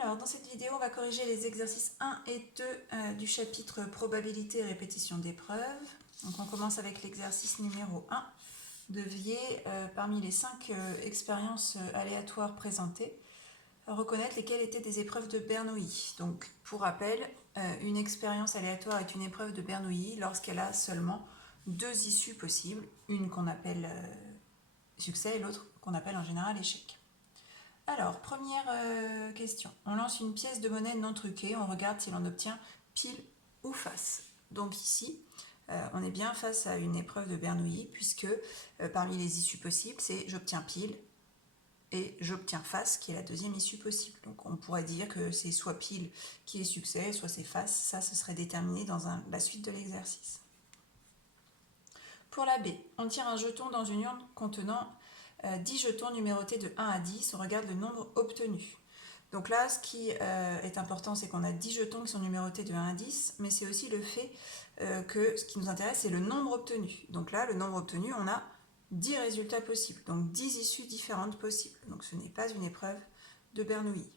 Alors, dans cette vidéo, on va corriger les exercices 1 et 2 du chapitre probabilité et répétition d'épreuves. Donc, on commence avec l'exercice numéro 1. Deviez, parmi les 5 expériences aléatoires présentées, reconnaître lesquelles étaient des épreuves de Bernoulli. Donc, pour rappel, une expérience aléatoire est une épreuve de Bernoulli lorsqu'elle a seulement 2 issues possibles, une qu'on appelle succès et l'autre qu'on appelle en général échec. Alors, première question. On lance une pièce de monnaie non truquée, on regarde si l'on obtient pile ou face. Donc ici, on est bien face à une épreuve de Bernoulli, puisque parmi les issues possibles, c'est j'obtiens pile et j'obtiens face, qui est la deuxième issue possible. Donc on pourrait dire que c'est soit pile qui est succès, soit c'est face. Ça, ce serait déterminé dans la suite de l'exercice. Pour la B, on tire un jeton dans une urne contenant 10 jetons numérotés de 1 à 10, on regarde le nombre obtenu. Donc là, ce qui est important, c'est qu'on a 10 jetons qui sont numérotés de 1 à 10, mais c'est aussi le fait que ce qui nous intéresse, c'est le nombre obtenu. Donc là, le nombre obtenu, on a 10 résultats possibles, donc 10 issues différentes possibles. Donc ce n'est pas une épreuve de Bernoulli.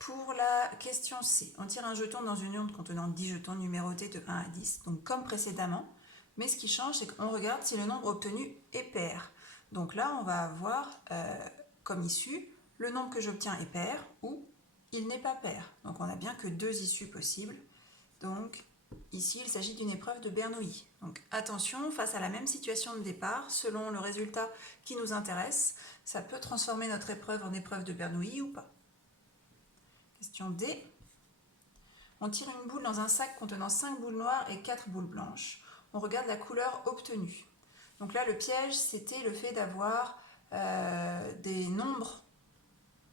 Pour la question C, on tire un jeton dans une urne contenant 10 jetons numérotés de 1 à 10, donc comme précédemment, mais ce qui change, c'est qu'on regarde si le nombre obtenu est pair. Donc là, on va avoir comme issue le nombre que j'obtiens est pair ou il n'est pas pair. Donc on n'a bien que 2 issues possibles. Donc ici, il s'agit d'une épreuve de Bernoulli. Donc attention, face à la même situation de départ, selon le résultat qui nous intéresse, ça peut transformer notre épreuve en épreuve de Bernoulli ou pas. Question D. On tire une boule dans un sac contenant 5 boules noires et 4 boules blanches. On regarde la couleur obtenue. Donc là, le piège, c'était le fait d'avoir des nombres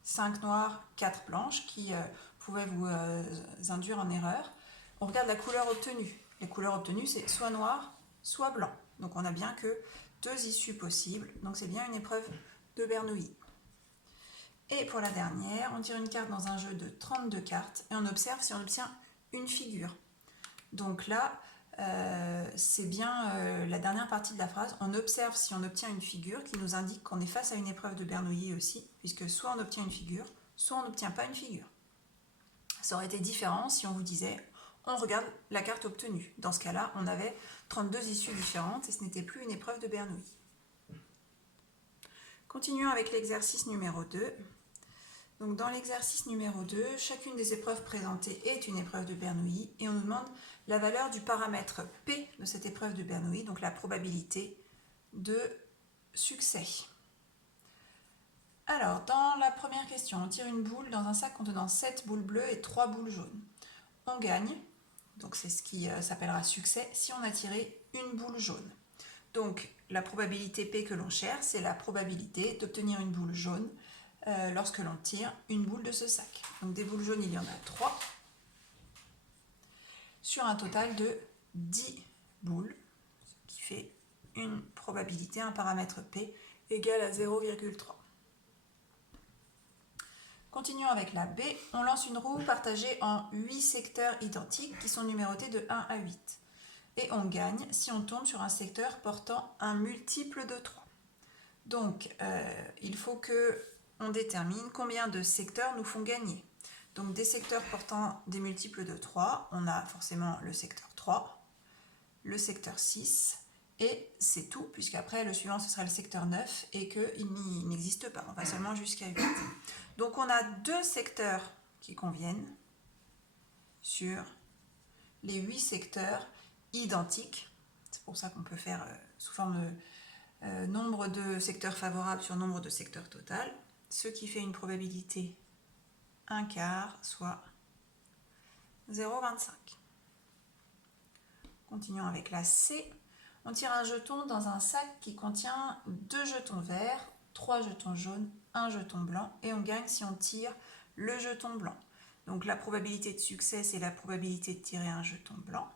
5 noires, 4 blanches qui pouvaient vous induire en erreur. On regarde la couleur obtenue. Les couleurs obtenues, c'est soit noir, soit blanc. Donc on a bien que 2 issues possibles. Donc c'est bien une épreuve de Bernoulli. Et pour la dernière, on tire une carte dans un jeu de 32 cartes et on observe si on obtient une figure. Donc là, c'est bien la dernière partie de la phrase. On observe si on obtient une figure qui nous indique qu'on est face à une épreuve de Bernoulli aussi, puisque soit on obtient une figure, soit on n'obtient pas une figure. Ça aurait été différent si on vous disait on regarde la carte obtenue. Dans ce cas-là, on avait 32 issues différentes et ce n'était plus une épreuve de Bernoulli. Continuons avec l'exercice numéro 2. Donc dans l'exercice numéro 2, chacune des épreuves présentées est une épreuve de Bernoulli et on nous demande la valeur du paramètre P de cette épreuve de Bernoulli, donc la probabilité de succès. Alors, dans la première question, on tire une boule dans un sac contenant 7 boules bleues et 3 boules jaunes. On gagne, donc c'est ce qui s'appellera succès, si on a tiré une boule jaune. Donc la probabilité P que l'on cherche, c'est la probabilité d'obtenir une boule jaune lorsque l'on tire une boule de ce sac. Donc des boules jaunes, il y en a 3 sur un total de 10 boules, ce qui fait une probabilité, un paramètre P égal à 0,3. Continuons avec la B. On lance une roue partagée en 8 secteurs identiques qui sont numérotés de 1 à 8. Et on gagne si on tombe sur un secteur portant un multiple de 3. Donc, il faut qu'on détermine combien de secteurs nous font gagner. Donc, des secteurs portant des multiples de 3, on a forcément le secteur 3, le secteur 6, et c'est tout, puisqu'après, le suivant, ce sera le secteur 9, et qu'il n'existe pas, on va seulement jusqu'à 8. Donc, on a 2 secteurs qui conviennent sur les 8 secteurs identiques. C'est pour ça qu'on peut faire sous forme de nombre de secteurs favorables sur nombre de secteurs total, ce qui fait une probabilité 1 quart, soit 0,25. Continuons avec la C. On tire un jeton dans un sac qui contient 2 jetons verts, 3 jetons jaunes, 1 jeton blanc, et on gagne si on tire le jeton blanc. Donc la probabilité de succès, c'est la probabilité de tirer un jeton blanc.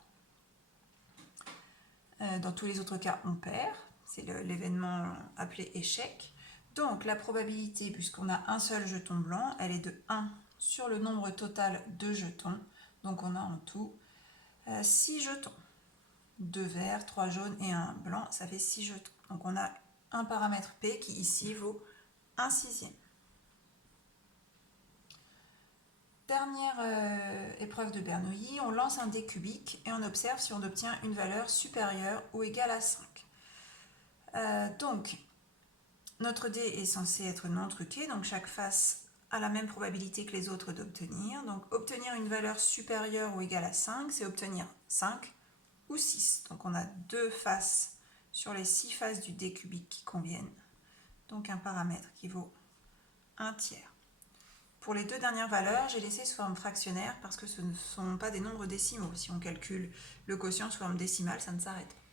Dans tous les autres cas, on perd. C'est l'événement appelé échec. Donc la probabilité, puisqu'on a un seul jeton blanc, elle est de 1 sur le nombre total de jetons. Donc on a en tout 6 jetons. 2 verts, 3 jaunes et 1 blanc, ça fait 6 jetons. Donc on a un paramètre P qui ici vaut 1/6. Dernière épreuve de Bernoulli, on lance un dé cubique et on observe si on obtient une valeur supérieure ou égale à 5. Donc, notre dé est censé être non truqué, donc chaque face a la même probabilité que les autres d'obtenir. Donc, obtenir une valeur supérieure ou égale à 5, c'est obtenir 5 ou 6. Donc, on a 2 faces sur les 6 faces du dé cubique qui conviennent. Donc, un paramètre qui vaut 1 tiers. Pour les 2 dernières valeurs, j'ai laissé sous forme fractionnaire parce que ce ne sont pas des nombres décimaux. Si on calcule le quotient sous forme décimale, ça ne s'arrête pas.